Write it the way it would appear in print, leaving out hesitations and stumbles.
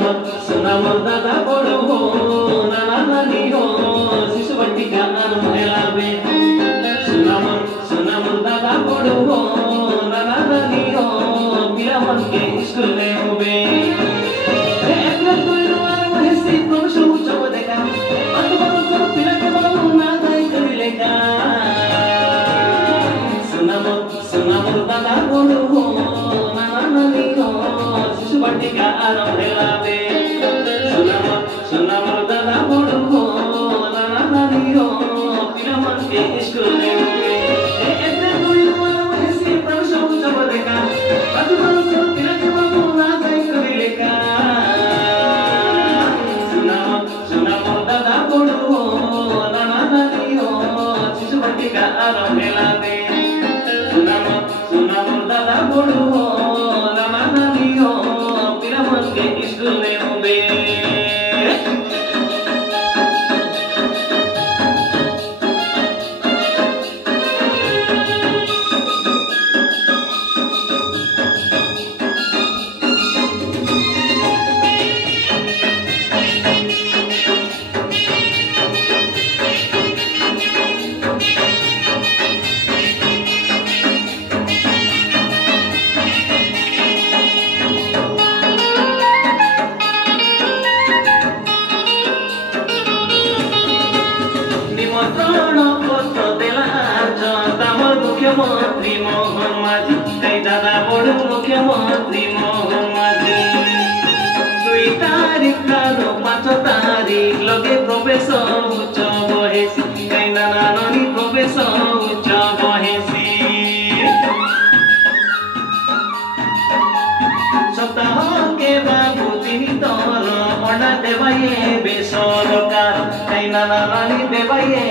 दादा बड़ो हो नाना नानी हो शिशुवटी का नाम हेलावे सुना मोर दादा बड़ो हो नाना नानी हो मेरा मन के स्कूल में होवे एकला कोई रुआर वैसी प्रोफेशन चो देखा अतबरो को पिला के बाबू ना दाई कर लेगा सुना मोर दादा बड़ो हो नाना नानी हो शिशुवटी का नाम हेलावे सुना मोर दादा बड़ो हो नाना नानी हो मेरा मन के स्कूल में होवे एकला कोई रुआर वैसी प्रोफेशन चो देखा अतबरो को पिला के बाबू ना दाई कर लेगा सुना मोर दादा बड़ो हो नाना नानी हो शिशुवटी का नाम हेलावे सुना मोर दादा बड़ो हो नाना नानी हो मेरा मन के स्कूल में होवे मुख्यमंत्री मोहन माझी दादा बड़ो मुख्यमंत्री मोहन माझी 2 तारीख 5 तारीख लगे प्रोफेसर उच्च बहेसी नाना नानी प्रोफेसर उच्च बहेसी सप्ताह के बाबू तिमी तर अंडा देवाइए बेसरकार नाना नानी देवाइए